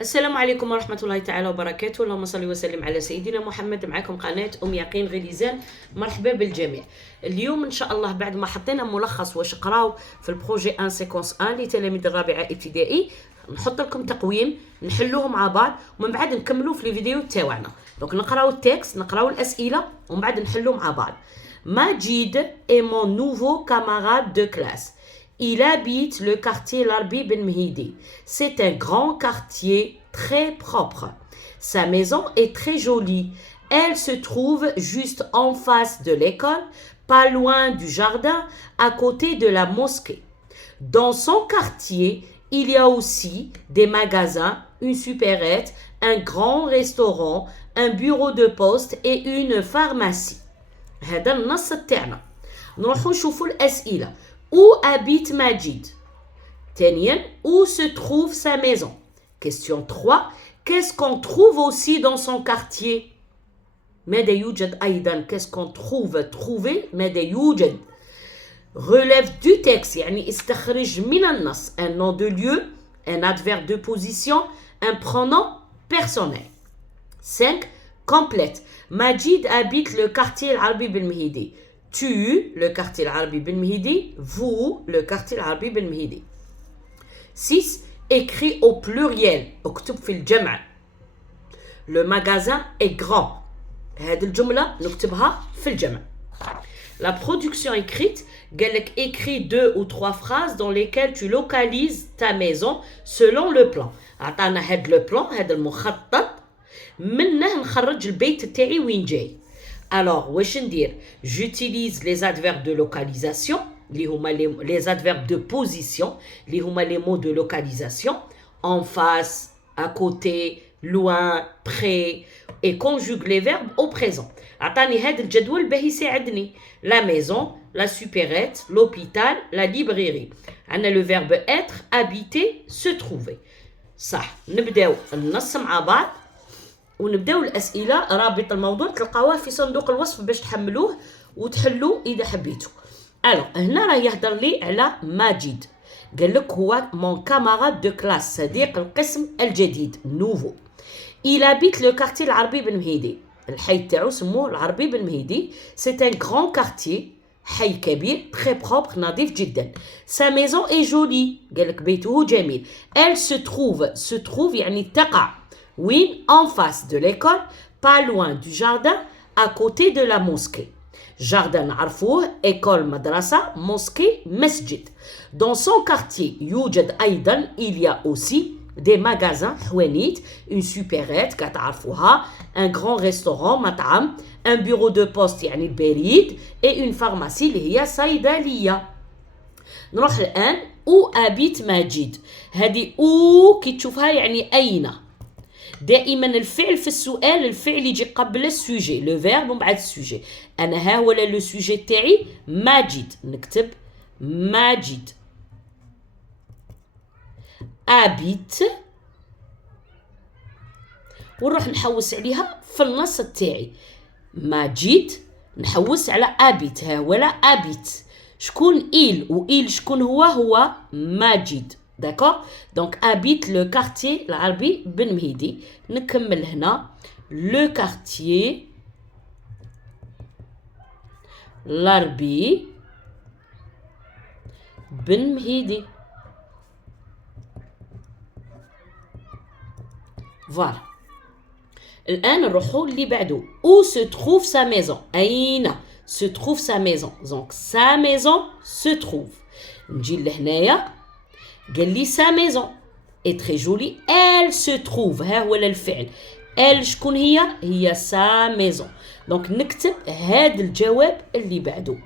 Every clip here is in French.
السلام عليكم ورحمة الله تعالى وبركاته. اللهم صل وسلم على سيدنا محمد. معكم قناة يقين غليزان. مرحبا بالجميع. اليوم إن شاء الله بعد ما حطينا ملخص واش قراو في البروجي 1 سيكونس 1 لتلاميذ الرابعة ابتدائي، نحط لكم تقويم نحلوه مع بعض ومن بعد نكملوا في الفيديو تاعنا. دونك نقراو التكست، نقراو الأسئلة ومن بعد نحلوه مع بعض. Majid est mon nouveau camarade de classe. Il habite le quartier Larbi Ben Mhidi. C'est un grand quartier très propre. Sa maison est très jolie. Elle se trouve juste en face de l'école, pas loin du jardin, à côté de la mosquée. Dans son quartier, il y a aussi des magasins, une supérette, un grand restaurant, un bureau de poste et une pharmacie. هذا النص تاعنا. نروحو نشوفو الأسئلة. Où habite Majid? ثانيا, où se trouve sa maison? Question 3. Qu'est-ce qu'on trouve aussi dans son quartier? ماذا يوجد أيضا? Qu'est-ce qu'on trouve? Trouver. ماذا يوجد? Relève du texte, يعني استخرج من النص. Un nom de lieu, un adverbe de position, un pronom personnel. 5. Complète. Majid habite le quartier Al-Arabi Ben Mhidi. Tu, le quartier Al-Arabi Ben Mhidi. Vous, le quartier Al-Arabi Ben Mhidi. 6. Écrit au pluriel. اكتب في الجمع. Le magasin est grand. هذه الجملة نكتبها في الجمع. La production écrite, قال لك écris 2 ou 3 phrases dans lesquelles tu localises ta maison selon le plan. عطانا هذا le plan, هذا المخطط. منه نخرج البيت تاعي وين جاي. Alors واش ندير؟ j'utilise les adverbes de localisation اللي هما les adverbes de position اللي هما les mots de localisation, en face, à côté, loin, près, et conjugue les verbes au présent. عطاني هذا الجدول باه يساعدني. la maison, la supérette, l'hôpital, la librairie. عندنا le verbe être, habiter, se trouver. صح. نبداو النص مع بعض ونبداو الأسئلة. رابط الموضوع تلقاوه في صندوق الوصف باش تحملوه وتحلوه إذا حبيتوا. ألو هنا راه يهضر لي على ماجد. قال لك هو مون كاماراد دو كلاس، صديق القسم الجديد، نوفو. Il habite le quartier العربي بن مهيدي. الحي تاعو سموه العربي بن مهيدي. C'est un grand quartier، حي كبير، très propre، نظيف جدا. Sa maison est jolie، قال لك بيته جميل. Elle se trouve يعني تقع وين؟ en face de l'école, pas loin du jardin, à côté de la mosquée. Jardin نعرفوه، école مدرسة، mosquée مسجد. Dans son quartier يوجد أيضا il y a aussi des magasins حوانيت، une supérette كتعرفوها، un grand restaurant مطعم، un bureau de poste يعني البريد، et une pharmacie اللي هي صيدلية. نروح الآن où habite ماجد. هذه où كي تشوفها يعني أين. دائما الفعل في السؤال الفعل يجي قبل السوجي، لو فيرب ومن بعد السوجي. انا ها هو لو سوجي تاعي ماجد، نكتب ماجد. ابيت ونروح نحوس عليها في النص تاعي. ماجد نحوس على ابيت، ها هو لا ابيت. شكون إيل وإيل شكون هو ماجد. D'accord? Donc, habite le quartier العربي بن مهيدي. نكمل هنا. Le quartier العربي بن مهيدي. Voilà. الآن نروحو اللي بعدو. Où se trouve sa maison? أين se trouve sa maison? Donc, sa maison se trouve. نجي لهنايا. قال لي sa maison est très jolie. Elle se trouve، ها هو الفعل. elle شكون هي؟ هي sa maison. دونك نكتب هذا الجواب اللي بعده.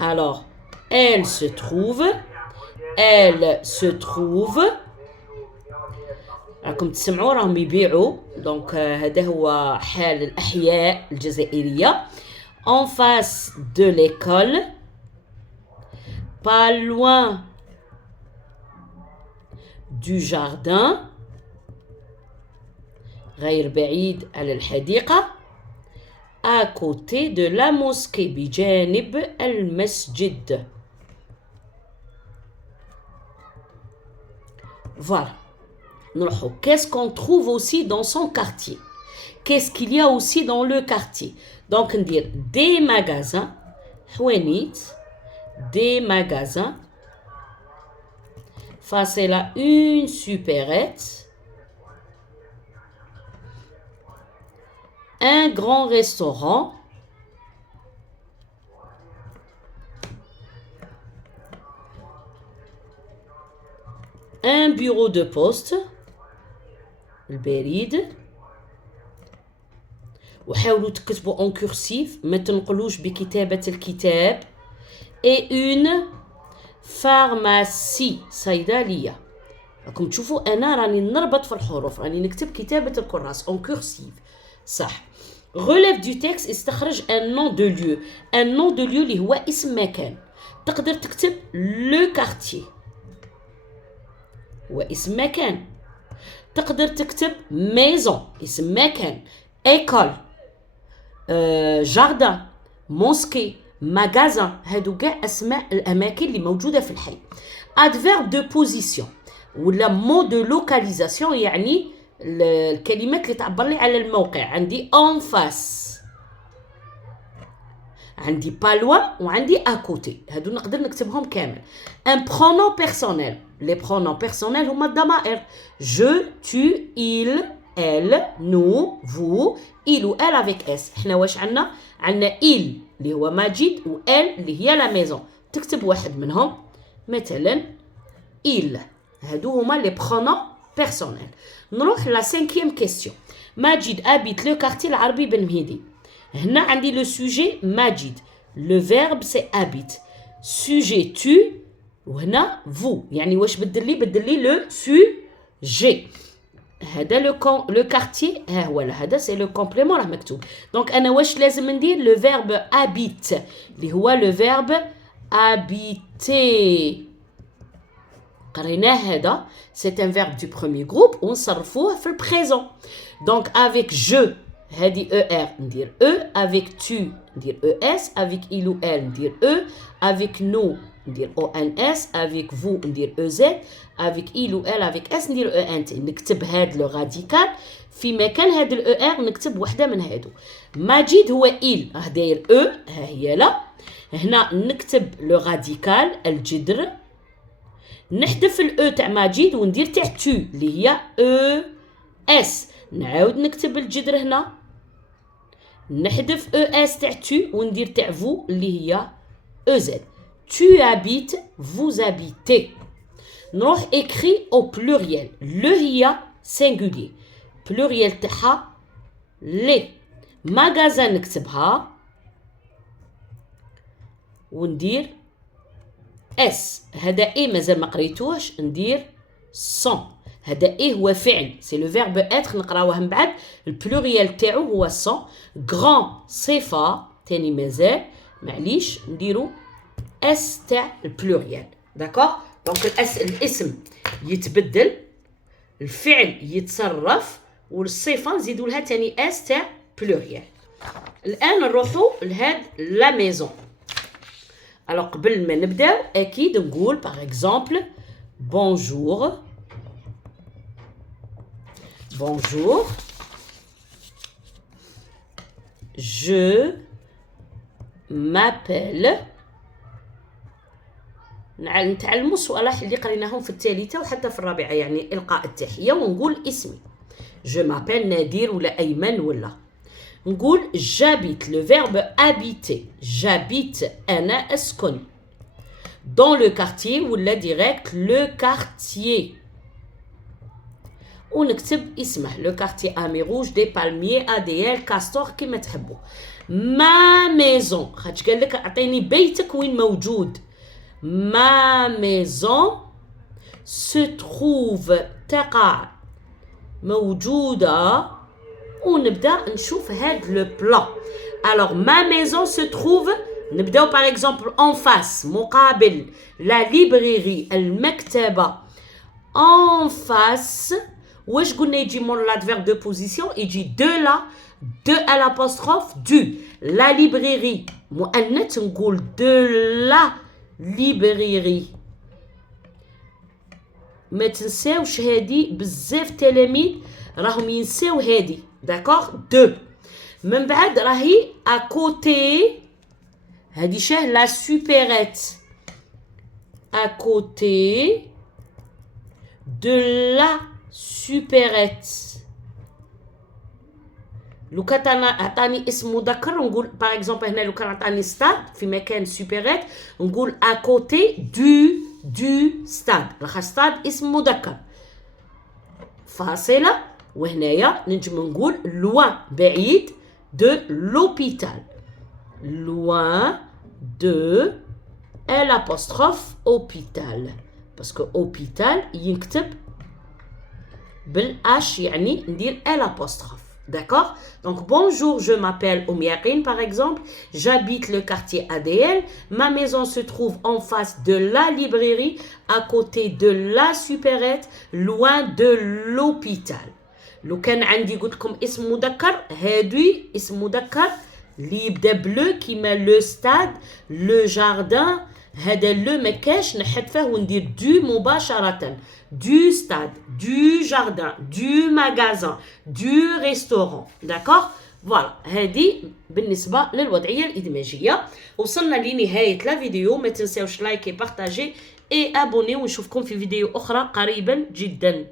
alors elle se trouve راكم تسمعوا راهم يبيعوا. دونك هذا هو حال الأحياء الجزائرية. en face de l'école, pas loin du jardin، غير بعيد على الحديقة، à côté de la mosquée، بجانب المسجد. Voilà. Qu'est-ce qu'on trouve aussi dans son quartier? Qu'est-ce qu'il y a aussi dans le quartier? Donc, on dit des magasins, des magasins. Face là une supérette. Un grand restaurant. Un bureau de poste. البريد. وحاولوا تكتبوا en cursive ما تنقلوش بكتابة الكتاب. et une pharmacie صيدلية. راكم تشوفوا أنا راني نربط في الحروف، راني نكتب كتابة الكراس en cursive. صح. relève du texte استخرج un nom de lieu. un nom de lieu اللي هو اسم مكان. تقدر تكتب le quartier هو اسم مكان. تقدر تكتب maison اسم مكان. école جاردن موسكي magasin. هادو كاع اسماء الاماكن اللي موجوده في الحي. adverbe de position ولا mot de localisation يعني الكلمات اللي تعبر لي على الموقع. عندي en face، عندي pas loin وعندي à côté. هادو نقدر نكتبهم كامل. un pronom personnel. les pronoms personnels هما الضمائر. je tu il elle nous vous il ou elle avec s. احنا واش عندنا il اللي هو ماجد و elle اللي هي لا ميزون. تكتب واحد منهم مثلا il. هادو هما لي pronoms personnels. نروح لا 5e question. ماجد habite le quartier العربي بن مهيدي. هنا عندي لو sujet ماجد. le verbe c'est habite. sujet tu وهنا vous. يعني واش بدل لي لو sujet. هذا لو كارتي ها هو هذا سي لو كومبليمون راه مكتوب. دونك انا واش لازم ندير لو فيرب ابيت اللي هو لو فيرب ابيتي. قريناه هذا سي ان فيرب دو بروميي جروب ونصرفوه في البريزون. دونك افيك جو هادي او ار ندير او. افيك تو ندير او اس. افيك il ou elle ندير او. افيك نو ندير او ان اس. افيك فو ندير او زد. افيك il ou elle افيك اس ندير او ان تي. نكتب هاد لو راديكال في مكان هاد الاو ار نكتب وحده من هادو. ماجد هو il راه داير او ها هي لا. هنا نكتب لو راديكال الجذر. نحذف الاو تاع ماجد وندير تاع تو اللي هي او اس. نعاود نكتب الجذر هنا. نحذف او اس تاع تو وندير تاع فو اللي هي او زد. tu habites vous habitez. نروح écrit au pluriel. le هي singulier pluriel تاعها les. magasin نكتبها وندير اس. هذا اي مازال ما قريتوش ندير son. هذا ايه هو فعل سي لو فيرب اتر نقراوه من بعد. البلوريال تاعو هو son. grand صفه تاني مازال معليش نديرو اس تاع البلوريال. داكوغ. دونك الاسم يتبدل الفعل يتصرف والصفه نزيدوا لها تاني اس تاع بلوريال. الان نروحوا لهاد لا ميزون. الوغ قبل ما نبداو اكيد نقول باغ اكزومبل بونجور. Bonjour, je m'appelle. نتعلموا الصوالح اللي قريناهم في الثالثة وحتى في الرابعة يعني إلقاء التحية ونقول اسمي. je m'appelle نادر ولا أيمن ولا. نقول j'habite le verbe habiter. j'habite أنا أسكن. dans le quartier ولا direct le quartier. ونكتب اسمه لو كارتي امي روج دي بالميي اديال كاستور كيما تحبوا. ما ميزون خاطش قال لك اعطيني بيتك وين موجود. ما ميزون سو تروف تقع موجوده. ونبدا نشوف هاد لو بلان. الوغ ما ميزون سو تروف نبداو باغ اكزومبل اون فاس مقابل لا ليبريري المكتبه. اون فاس واش قلنا يجي مور لادفيرب دو بوزيسيون يجي دو لا دو à l'apostrophe du. لا ليبريري مؤنث نقول دو لا ليبريري. ما تنساوش هادي، بزاف تلاميذ راهم ينساو هادي. داكوغ. دو. من بعد راهي اكوتي، هادي شاه لا سوبيريت، اكوتي دو لا سوبيريت. لو كان عطاني اسم مذكر نقول باغ اكزومبل، هنا لو كان عطاني ستاد في مكان سوبيريت نقول اكوتي دو ستاد، لاخاطش ستاد اسم مذكر. فاصله. وهنايا نجم نقول لوان، بعيد، دو لوبيتال، لوان دو الابوستروف اوبيتال، باسكو اوبيتال ينكتب بالاش، يعني ندير الابوستروف. D'accord? Donc bonjour, je m'appelle Oumiaqine par exemple, j'habite le quartier ADL, ma maison se trouve en face de la librairie, à côté de la supérette, loin de l'hôpital. لو كان عندي قلت لكم اسم مذكر، هادي اسم مذكر اللي يبدا بلو كيما لو ستاد، لو جاردان، هذا لو مكاش نحذفه وندير دو مباشرة، دو ستاد، دو جاردان، دو ماغازان، دو ريستورون. داكوغ. فوالا، هذه بالنسبة للوضعية الإدماجية. وصلنا لنهاية لا فيديو، ما تنساوش لايكي، بارتاجي اي ابوني، ونشوفكم في فيديو أخرى قريبا جدا.